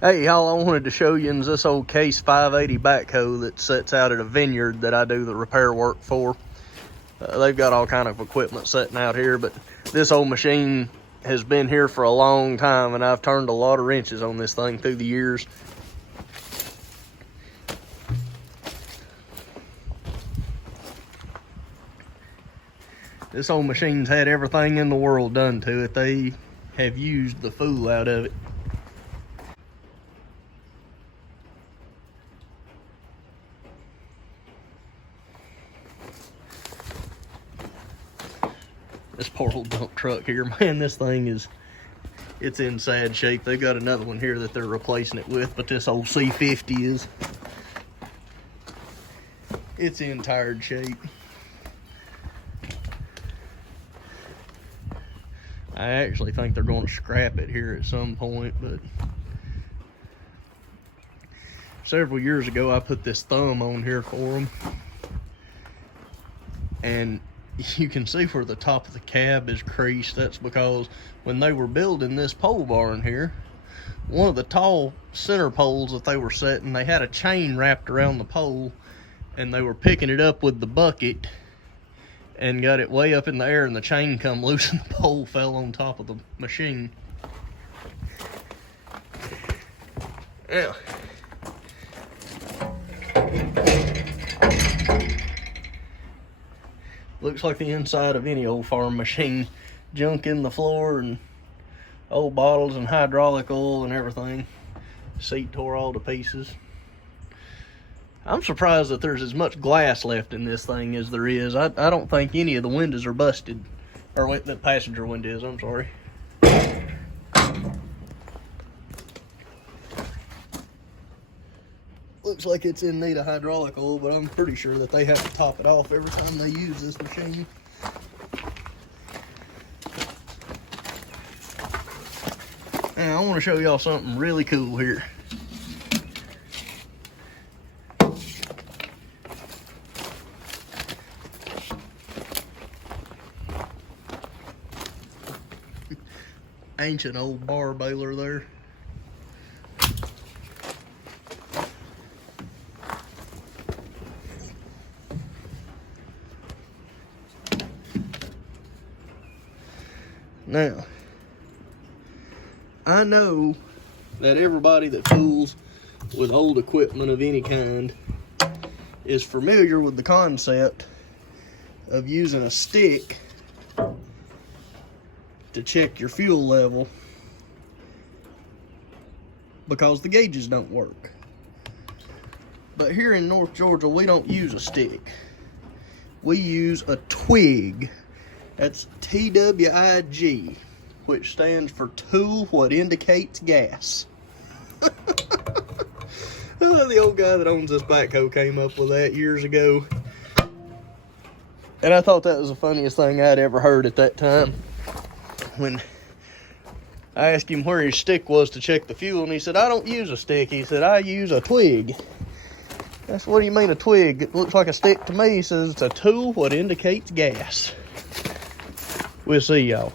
Hey y'all, I wanted to show you this old Case 580 backhoe that sits out at a vineyard that I do the repair work for. They've got all kind of equipment sitting out here, but this old machine has been here for a long time, and I've turned a lot of wrenches on this thing through the years. This old machine's had everything in the world done to it. They have used the fool out of it. This poor old dump truck here, man, this thing it's in sad shape. They've got another one here that they're replacing it with, but this old C50 it's in tired shape. I actually think they're going to scrap it here at some point, but several years ago I put this thumb on here for them, and you can see where the top of the cab is creased. That's because when they were building this pole barn here, one of the tall center poles that they were setting, they had a chain wrapped around the pole, and they were picking it up with the bucket and got it way up in the air, and the chain come loose and the pole fell on top of the machine. Yeah. Looks like the inside of any old farm machine. Junk in the floor and old bottles and hydraulic oil and everything. Seat tore all to pieces. I'm surprised that there's as much glass left in this thing as there is. I don't think any of the windows are busted. Or wait, the passenger window is, I'm sorry. Looks like it's in need of hydraulic oil, but I'm pretty sure that they have to top it off every time they use this machine. Now, I want to show y'all something really cool here. Ancient old bar baler there. Now, I know that everybody that fools with old equipment of any kind is familiar with the concept of using a stick to check your fuel level because the gauges don't work. But here in North Georgia, we don't use a stick. We use a T.W.I.G. That's T.W.I.G, which stands for tool what indicates gas. The old guy that owns this backhoe came up with that years ago. And I thought that was the funniest thing I'd ever heard at that time. When I asked him where his stick was to check the fuel, and he said, I don't use a stick. He said, I use a T.W.I.G. That's what do you mean a T.W.I.G? It looks like a stick to me. He says, it's a tool what indicates gas. We'll see y'all.